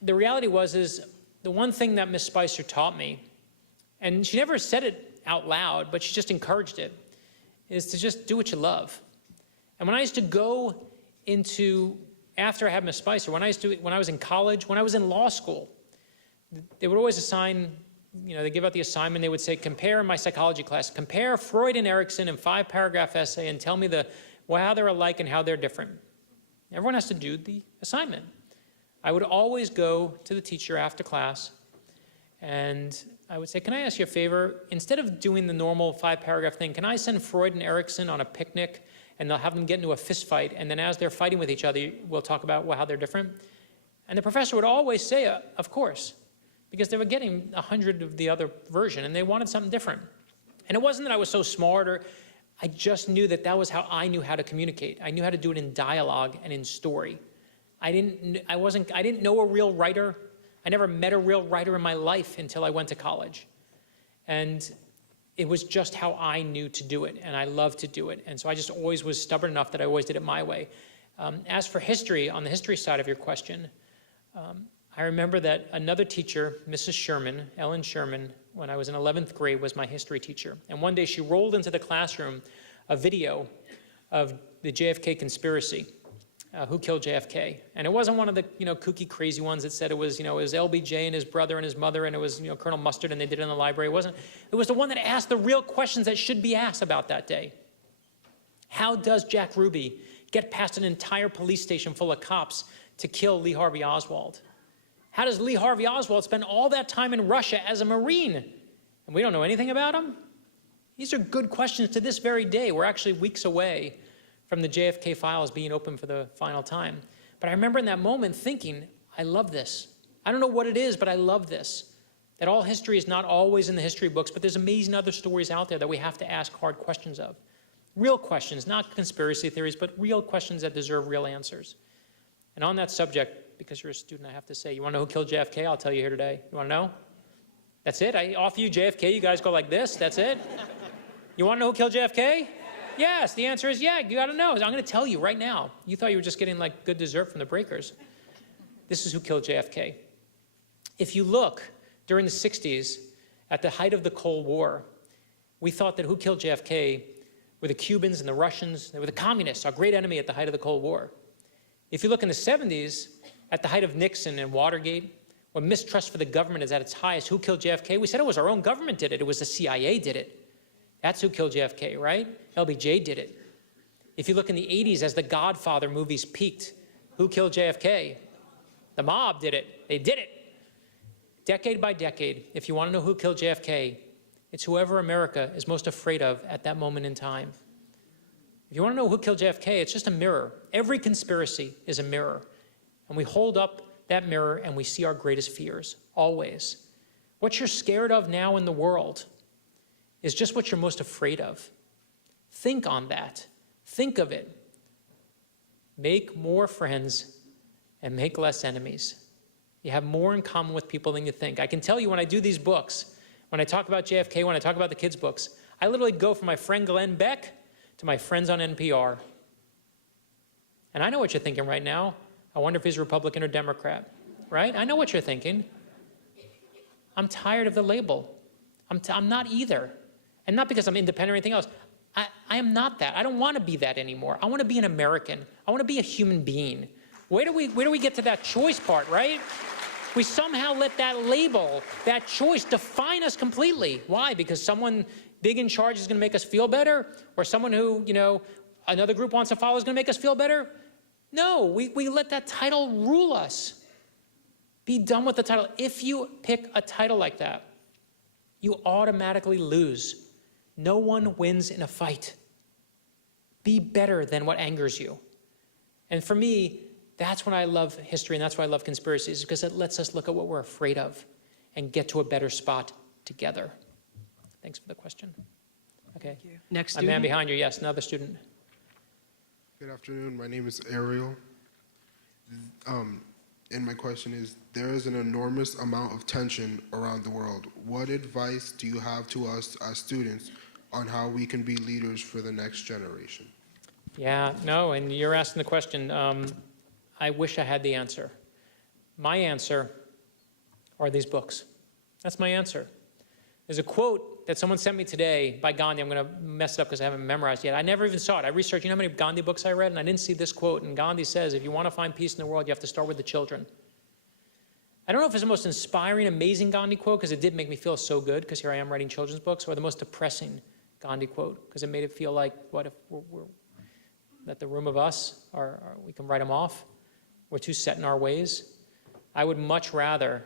the reality is the one thing that Miss Spicer taught me, and she never said it out loud, but she just encouraged it, is to just do what you love. And when I used to go into, after I had Miss Spicer, when I was in college, when I was in law school, they would always assign, they give out the assignment, they would say, compare in my psychology class, compare Freud and Erikson in 5-paragraph essay and tell me how they're alike and how they're different. Everyone has to do the assignment. I would always go to the teacher after class and I would say, can I ask you a favor? Instead of doing the normal 5-paragraph thing, can I send Freud and Erikson on a picnic and they'll have them get into a fist fight, and then as they're fighting with each other, we'll talk about how they're different? And the professor would always say, of course, because they were getting 100 of the other version and they wanted something different. And it wasn't that I was so smart, or I just knew that was how I knew how to communicate. I knew how to do it in dialogue and in story. I didn't know a real writer. I never met a real writer in my life until I went to college. And it was just how I knew to do it, and I loved to do it. And so I just always was stubborn enough that I always did it my way. As for history, on the history side of your question, I remember that another teacher, Mrs. Sherman, Ellen Sherman, when I was in 11th grade, was my history teacher. And one day she rolled into the classroom a video of the JFK conspiracy. Who killed JFK? And it wasn't one of the kooky, crazy ones that said it was LBJ and his brother and his mother, and it was Colonel Mustard, and they did it in the library. It wasn't. It was the one that asked the real questions that should be asked about that day. How does Jack Ruby get past an entire police station full of cops to kill Lee Harvey Oswald? How does Lee Harvey Oswald spend all that time in Russia as a Marine, and we don't know anything about him? These are good questions to this very day. We're actually weeks away from the JFK files being open for the final time. But I remember in that moment thinking, I love this. I don't know what it is, but I love this. That all history is not always in the history books, but there's amazing other stories out there that we have to ask hard questions of. Real questions, not conspiracy theories, but real questions that deserve real answers. And on that subject, because you're a student, I have to say, you want to know who killed JFK? I'll tell you here today. You want to know? That's it? I offer you JFK, you guys go like this, that's it? You want to know who killed JFK? Yes, the answer is yeah, you got to know. I'm going to tell you right now. You thought you were just getting like good dessert from the Breakers. This is who killed JFK. If you look during the 60s, at the height of the Cold War, we thought that who killed JFK were the Cubans and the Russians. They were the communists, our great enemy at the height of the Cold War. If you look in the 70s, at the height of Nixon and Watergate, when mistrust for the government is at its highest, who killed JFK? We said it was our own government did it. It was the CIA did it. That's who killed JFK, right? LBJ did it. If you look in the 80s as the Godfather movies peaked, who killed JFK? The mob did it. They did it. Decade by decade, if you want to know who killed JFK, it's whoever America is most afraid of at that moment in time. If you want to know who killed JFK, it's just a mirror. Every conspiracy is a mirror. And we hold up that mirror and we see our greatest fears, always. What you're scared of now in the world is just what you're most afraid of. Think on that. Think of it. Make more friends and make less enemies. You have more in common with people than you think. I can tell you when I do these books, when I talk about JFK, when I talk about the kids' books, I literally go from my friend Glenn Beck to my friends on NPR. And I know what you're thinking right now. I wonder if he's Republican or Democrat, right? I know what you're thinking. I'm tired of the label. I'm not either. And not because I'm independent or anything else. I am not that. I don't want to be that anymore. I want to be an American. I want to be a human being. Where do we get to that choice part, right? We somehow let that label, that choice, define us completely. Why? Because someone big in charge is going to make us feel better? Or someone who, another group wants to follow is going to make us feel better? No, we let that title rule us. Be done with the title. If you pick a title like that, you automatically lose. No one wins in a fight. Be better than what angers you. And for me, that's when I love history, and that's why I love conspiracies, because it lets us look at what we're afraid of and get to a better spot together. Thanks for the question. Okay. Next A student. man behind you, yes, another student. Good afternoon. My name is Ariel. And my question is, there is an enormous amount of tension around the world. What advice do you have to us as students on how we can be leaders for the next generation? Yeah, no, and you're asking the question. I wish I had the answer. My answer, are these books. That's my answer. There's a quote that someone sent me today by Gandhi. I'm going to mess it up because I haven't memorized yet. I never even saw it. I researched, you know how many Gandhi books I read? And I didn't see this quote. And Gandhi says, if you want to find peace in the world, you have to start with the children. I don't know if it's the most inspiring, amazing Gandhi quote, because it did make me feel so good, because here I am writing children's books, or the most depressing Gandhi quote, because it made it feel like, what if that the room of us, we can write them off? We're too set in our ways. I would much rather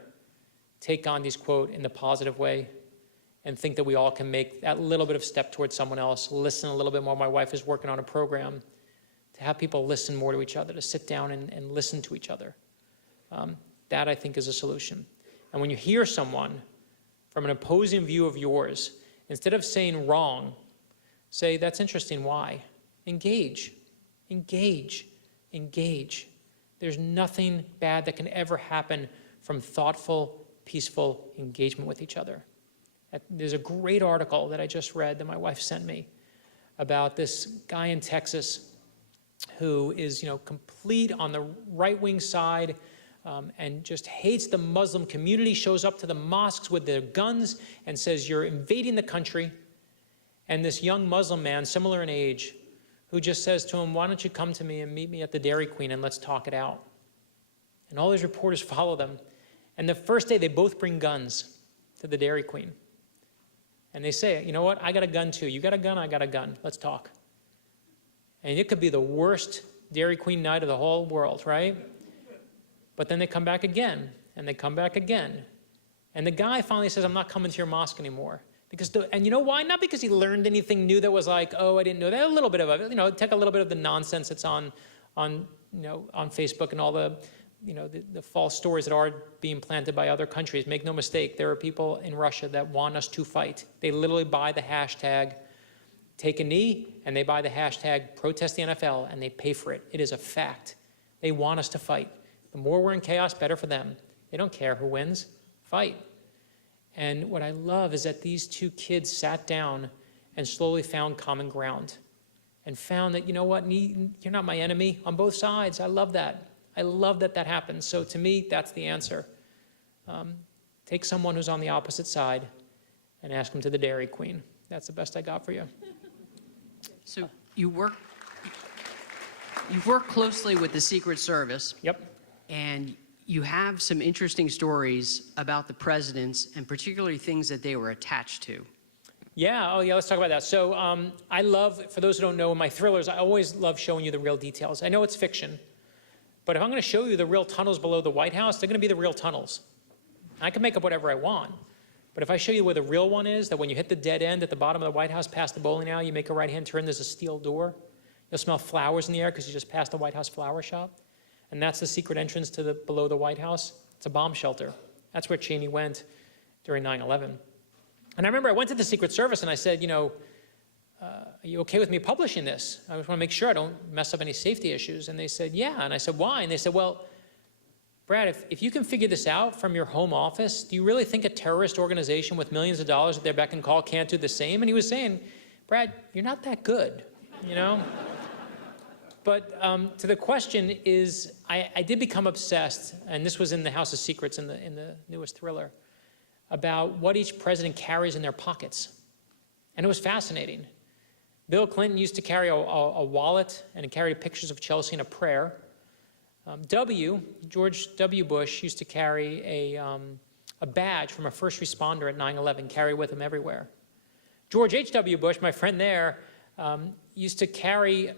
take Gandhi's quote in the positive way and think that we all can make that little bit of step towards someone else, listen a little bit more. My wife is working on a program to have people listen more to each other, to sit down and listen to each other. That, I think, is a solution. And when you hear someone from an opposing view of yours, instead of saying wrong, say, that's interesting, why? Engage, engage, engage. There's nothing bad that can ever happen from thoughtful, peaceful engagement with each other. There's a great article that I just read that my wife sent me about this guy in Texas who is, complete on the right-wing side, and just hates the Muslim community, shows up to the mosques with their guns and says, you're invading the country. And this young Muslim man, similar in age, who just says to him, why don't you come to me and meet me at the Dairy Queen and let's talk it out. And all these reporters follow them. And the first day, they both bring guns to the Dairy Queen. And they say, you know what, I got a gun too. You got a gun, I got a gun. Let's talk. And it could be the worst Dairy Queen night of the whole world, right? But then they come back again, and they come back again. And the guy finally says, I'm not coming to your mosque anymore. And you know why? Not because he learned anything new that was like, oh, I didn't know that. A little bit of it, take a little bit of the nonsense that's on Facebook and all the false stories that are being planted by other countries. Make no mistake, there are people in Russia that want us to fight. They literally buy the hashtag take a knee, and they buy the hashtag protest the NFL, and they pay for it. It is a fact. They want us to fight. The more we're in chaos, better for them. They don't care who wins. Fight. And what I love is that these two kids sat down and slowly found common ground and found that, you know what, you're not my enemy on both sides. I love that. I love that that happens. So to me, that's the answer. Take someone who's on the opposite side and ask them to the Dairy Queen. That's the best I got for you. So you've worked closely with the Secret Service. Yep. And you have some interesting stories about the presidents and particularly things that they were attached to. Yeah, let's talk about that. So I love, for those who don't know, in my thrillers, I always love showing you the real details. I know it's fiction, but if I'm going to show you the real tunnels below the White House, they're going to be the real tunnels. I can make up whatever I want, but if I show you where the real one is, that when you hit the dead end at the bottom of the White House, past the bowling alley, you make a right-hand turn, there's a steel door. You'll smell flowers in the air because you just passed the White House flower shop. And that's the secret entrance to below the White House. It's a bomb shelter. That's where Cheney went during 9/11. And I remember I went to the Secret Service and I said, are you okay with me publishing this? I just want to make sure I don't mess up any safety issues. And they said, yeah. And I said, why? And they said, well, Brad, if you can figure this out from your home office, do you really think a terrorist organization with millions of dollars at their beck and call can't do the same? And he was saying, Brad, you're not that good, But to the question is, I did become obsessed, and this was in the House of Secrets in the newest thriller, about what each president carries in their pockets. And it was fascinating. Bill Clinton used to carry a wallet, and it carried pictures of Chelsea and a prayer. George W. Bush used to carry a badge from a first responder at 9/11, carry with him everywhere. George H.W. Bush, my friend there, used to carry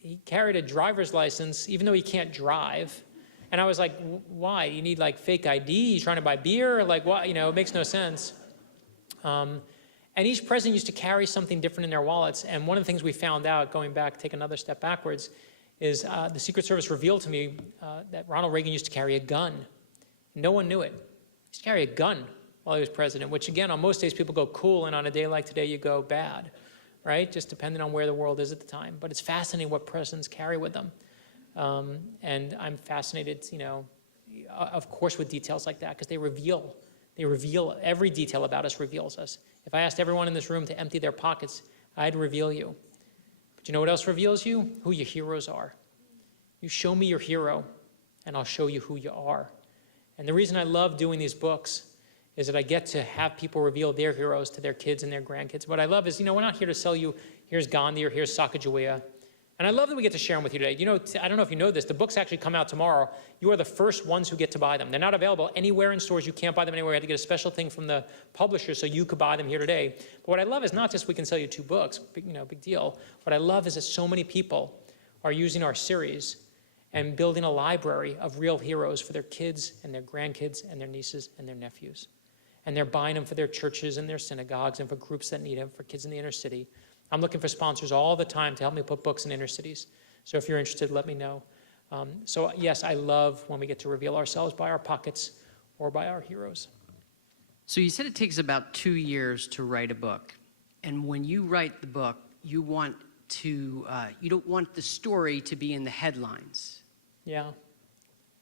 he carried a driver's license, even though he can't drive. And I was like, why? You need like fake ID? You trying to buy beer? Like what? It makes no sense. And each president used to carry something different in their wallets. And one of the things we found out, going back, take another step backwards, is the Secret Service revealed to me that Ronald Reagan used to carry a gun. No one knew it. He used to carry a gun while he was president, which again, on most days people go cool, and on a day like today you go bad. Right? Just depending on where the world is at the time. But it's fascinating what presidents carry with them. And I'm fascinated, of course, with details like that, because they reveal every detail about us reveals us. If I asked everyone in this room to empty their pockets, I'd reveal you. But you know what else reveals you? Who your heroes are. You show me your hero, and I'll show you who you are. And the reason I love doing these books is that I get to have people reveal their heroes to their kids and their grandkids. What I love is, we're not here to sell you, here's Gandhi or here's Sacagawea. And I love that we get to share them with you today. I don't know if you know this, the books actually come out tomorrow. You are the first ones who get to buy them. They're not available anywhere in stores. You can't buy them anywhere. You had to get a special thing from the publisher so you could buy them here today. But what I love is not just we can sell you 2 books, big deal. What I love is that so many people are using our series and building a library of real heroes for their kids and their grandkids and their nieces and their nephews. And they're buying them for their churches and their synagogues and for groups that need them, for kids in the inner city. I'm looking for sponsors all the time to help me put books in inner cities. So if you're interested, let me know. So yes, I love when we get to reveal ourselves by our pockets or by our heroes. So you said it takes about 2 years to write a book. And when you write the book, you don't want the story to be in the headlines. Yeah.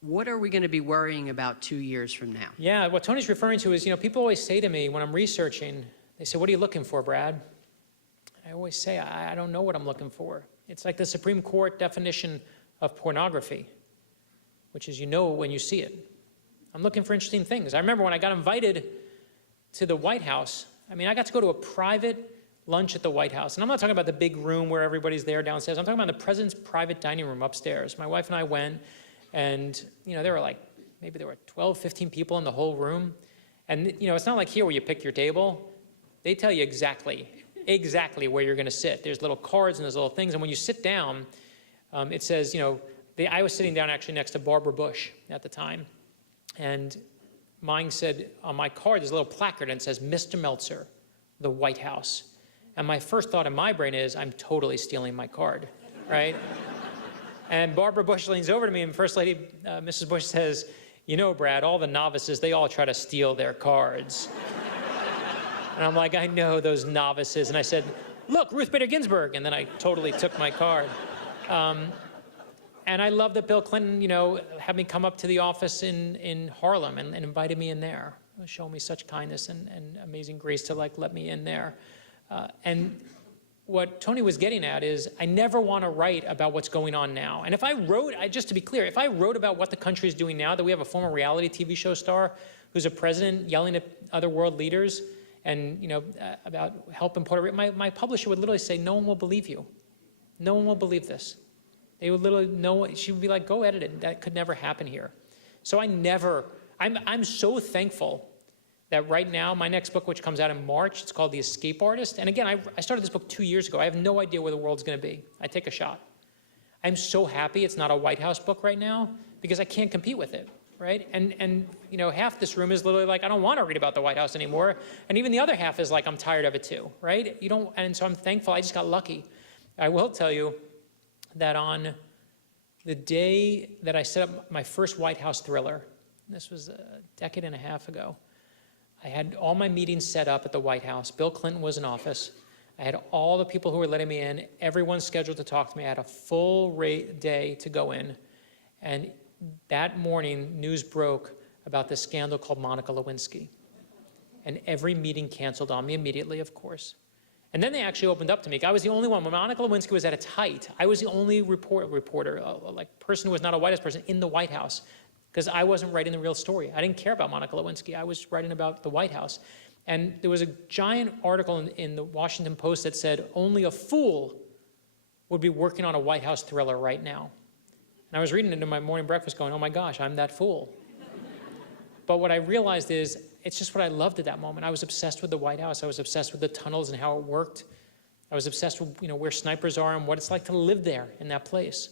What are we going to be worrying about 2 years from now? Yeah, what Tony's referring to is, people always say to me when I'm researching, they say, what are you looking for, Brad? I always say, I don't know what I'm looking for. It's like the Supreme Court definition of pornography, which is when you see it. I'm looking for interesting things. I remember when I got invited to the White House, I got to go to a private lunch at the White House. And I'm not talking about the big room where everybody's there downstairs. I'm talking about the president's private dining room upstairs. My wife and I went, and there were maybe there were 12, 15 people in the whole room. And it's not like here where you pick your table. They tell you exactly where you're going to sit. There's little cards and there's little things. And when you sit down, it says, I was sitting down actually next to Barbara Bush at the time. And mine said, on my card, there's a little placard and it says, Mr. Meltzer, the White House. And my first thought in my brain is, I'm totally stealing my card, right? And Barbara Bush leans over to me and First Lady, Mrs. Bush says, Brad, all the novices, they all try to steal their cards. And I'm like, I know those novices. And I said, look, Ruth Bader Ginsburg. And then I totally took my card. And I love that Bill Clinton, had me come up to the office in Harlem and invited me in there. Showing me such kindness and amazing grace to let me in there. And what Tony was getting at is I never want to write about what's going on now. And if I wrote, just to be clear, if I wrote about what the country is doing now, that we have a former reality TV show star who's a president yelling at other world leaders and about help in Puerto Rico, my publisher would literally say, no one will believe you. No one will believe this. They would literally, she would be like, go edit it. That could never happen here. So I'm so thankful that right now, my next book, which comes out in March, it's called The Escape Artist. And again, I started this book 2 years ago. I have no idea where the world's going to be. I take a shot. I'm so happy it's not a White House book right now because I can't compete with it, right? And half this room is literally like, I don't want to read about the White House anymore. And even the other half is like, I'm tired of it too, right? And so I'm thankful. I just got lucky. I will tell you that on the day that I set up my first White House thriller, this was a decade and a half ago, I had all my meetings set up at the White House. Bill Clinton was in office. I had all the people who were letting me in, everyone scheduled to talk to me. I had a full day to go in. And that morning, news broke about this scandal called Monica Lewinsky. And every meeting canceled on me immediately, of course. And then they actually opened up to me. I was the only one. When Monica Lewinsky was at its height, I was the only reporter, person who was not a White House person in the White House, because I wasn't writing the real story. I didn't care about Monica Lewinsky. I was writing about the White House. And there was a giant article in the Washington Post that said, only a fool would be working on a White House thriller right now. And I was reading it in my morning breakfast going, oh my gosh, I'm that fool. But what I realized is, it's just what I loved at that moment. I was obsessed with the White House. I was obsessed with the tunnels and how it worked. I was obsessed with where snipers are and what it's like to live there in that place.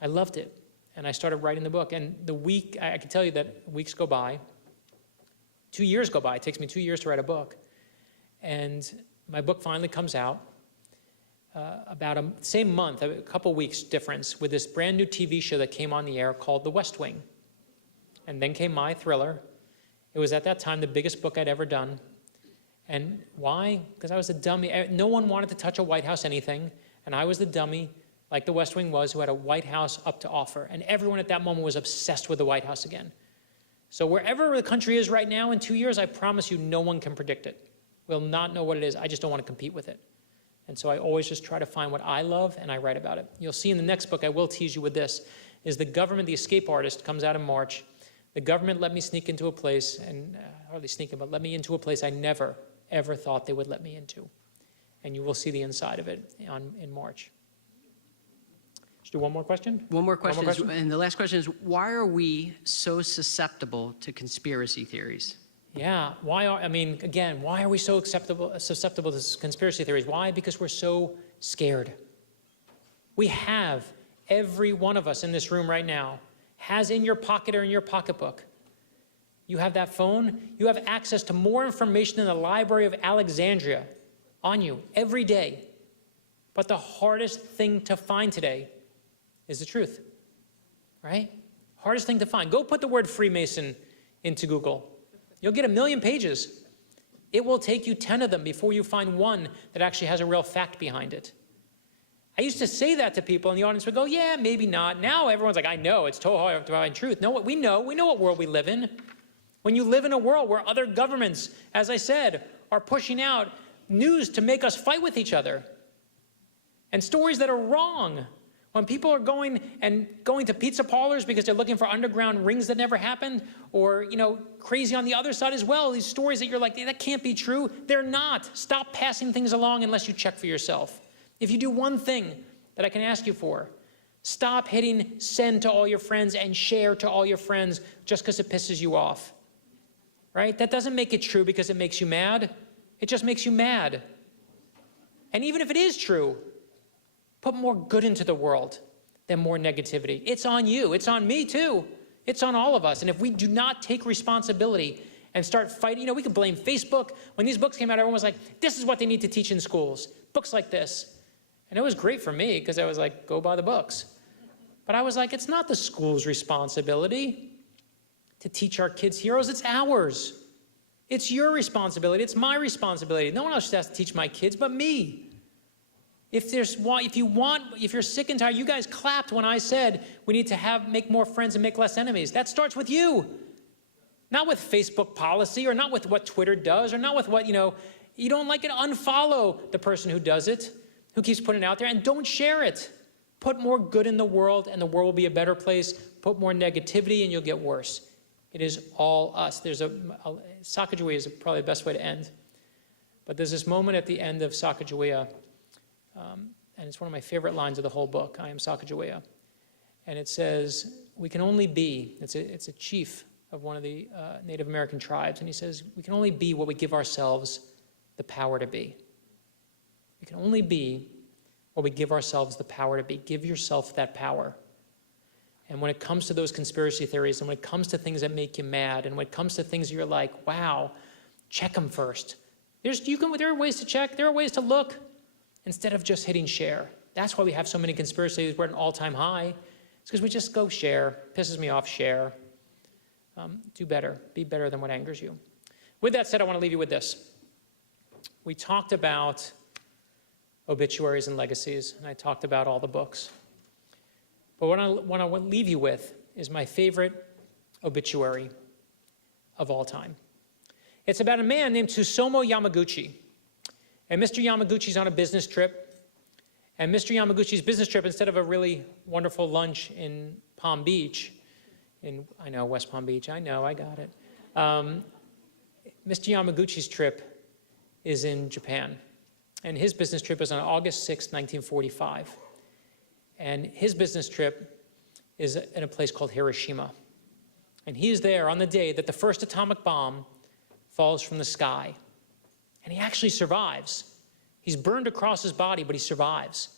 I loved it. And I started writing the book. And I can tell you that weeks go by, 2 years go by. It takes me 2 years to write a book. And my book finally comes out about same month, a couple weeks difference, with this brand new TV show that came on the air called The West Wing. And then came my thriller. It was at that time the biggest book I'd ever done. And why? Because I was a dummy. No one wanted to touch a White House anything. And I was the dummy, like the West Wing was, who had a White House up to offer. And everyone at that moment was obsessed with the White House again. So wherever the country is right now in 2 years, I promise you no one can predict it. We'll not know what it is. I just don't want to compete with it. And so I always just try to find what I love and I write about it. You'll see in the next book, I will tease you with this, is The Government, The Escape Artist, comes out in March. The government let me sneak into a place, and hardly sneak in, but let me into a place I never, ever thought they would let me into. And you will see the inside of it in March. Let's do one more question. One more question. And the last question is, why are we so susceptible to conspiracy theories? Yeah, why are we so susceptible to conspiracy theories? Why? Because we're so scared. We have, every one of us in this room right now, has in your pocket or in your pocketbook. You have that phone, you have access to more information than the Library of Alexandria on you every day. But the hardest thing to find today is the truth, right? Hardest thing to find. Go put the word Freemason into Google. You'll get 1 million pages. It will take you 10 of them before you find one that actually has a real fact behind it. I used to say that to people, and the audience would go, yeah, maybe not. Now everyone's like, I know, it's totally hard to find truth. No, we know what world we live in. When you live in a world where other governments, as I said, are pushing out news to make us fight with each other, and stories that are wrong, when people are going to pizza parlors because they're looking for underground rings that never happened, or crazy on the other side as well, these stories that you're like, that can't be true. They're not. Stop passing things along unless you check for yourself. If you do one thing that I can ask you for, stop hitting send to all your friends and share to all your friends just because it pisses you off, right? That doesn't make it true because it makes you mad. It just makes you mad. And even if it is true, put more good into the world than more negativity. It's on you. It's on me too. It's on all of us. And if we do not take responsibility and start fighting, we could blame Facebook. When these books came out, everyone was like, this is what they need to teach in schools. Books like this. And it was great for me because I was like, go buy the books. But I was like, it's not the school's responsibility to teach our kids heroes. It's ours. It's your responsibility. It's my responsibility. No one else has to teach my kids but me. If you're sick and tired, you guys clapped when I said we need to make more friends and make less enemies. That starts with you. Not with Facebook policy, or not with what Twitter does, or not with what, you don't like it, unfollow the person who does it, who keeps putting it out there, and don't share it. Put more good in the world, and the world will be a better place. Put more negativity, and you'll get worse. It is all us. Sacagawea is probably the best way to end. But there's this moment at the end of Sacagawea, and it's one of my favorite lines of the whole book, I am Sacagawea. And it says, we can only be, it's a chief of one of the Native American tribes, and he says, we can only be what we give ourselves the power to be. We can only be what we give ourselves the power to be. Give yourself that power. And when it comes to those conspiracy theories, and when it comes to things that make you mad, and when it comes to things you're like, wow, check them first. There are ways to check, there are ways to look, instead of just hitting share. That's why we have so many conspiracy theories. We're at an all-time high. It's because we just go share. Pisses me off, share. Do better. Be better than what angers you. With that said, I want to leave you with this. We talked about obituaries and legacies, and I talked about all the books. But what I want to leave you with is my favorite obituary of all time. It's about a man named Tsutomu Yamaguchi. And Mr. Yamaguchi's on a business trip. And Mr. Yamaguchi's business trip, instead of a really wonderful lunch in Palm Beach, I know, West Palm Beach, I know, I got it. Mr. Yamaguchi's trip is in Japan. And his business trip is on August 6, 1945. And his business trip is in a place called Hiroshima. And he is there on the day that the first atomic bomb falls from the sky. And he actually survives. He's burned across his body, but he survives.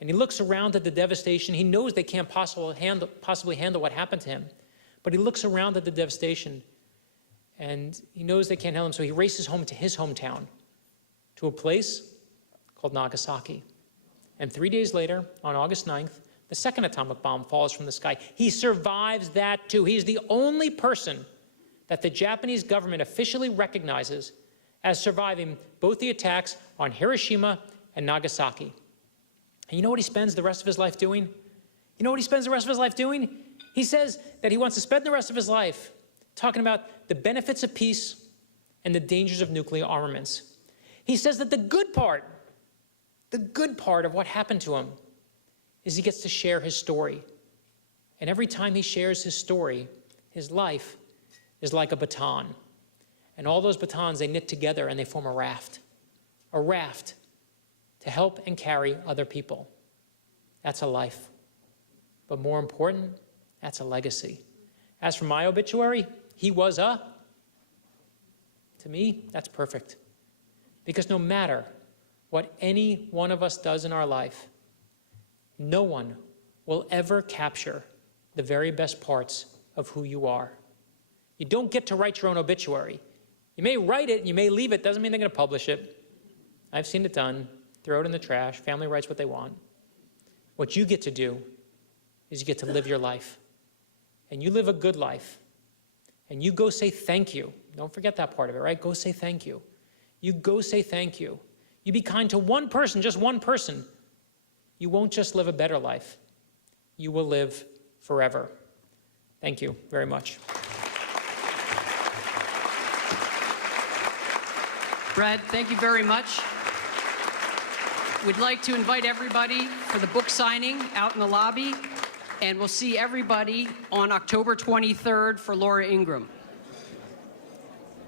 And he looks around at the devastation. He knows they can't possibly handle what happened to him. But he looks around at the devastation, and he knows they can't handle him, so he races home to his hometown, to a place called Nagasaki. And 3 days later, on August 9th, the second atomic bomb falls from the sky. He survives that too. He's the only person that the Japanese government officially recognizes as surviving both the attacks on Hiroshima and Nagasaki. And you know what he spends the rest of his life doing? You know what he spends the rest of his life doing? He says that he wants to spend the rest of his life talking about the benefits of peace and the dangers of nuclear armaments. He says that the good part of what happened to him is he gets to share his story. And every time he shares his story, His life is like a baton. And all those batons, they knit together and they form a raft to help and carry other people. That's a life. But more important, that's a legacy. As for my obituary, he was a, to me, that's perfect. Because no matter what any one of us does in our life, no one will ever capture the very best parts of who you are. You don't get to write your own obituary. You may write it, you may leave it, doesn't mean they're going to publish it. I've seen it done. Throw it in the trash. Family writes what they want. What you get to do is you get to live your life. And you live a good life. And you go say thank you. Don't forget that part of it, right? Go say thank you. You go say thank you. You be kind to one person, just one person. You won't just live a better life. You will live forever. Thank you very much. Brad, thank you very much. We'd like to invite everybody for the book signing out in the lobby, and we'll see everybody on October 23rd for Laura Ingram.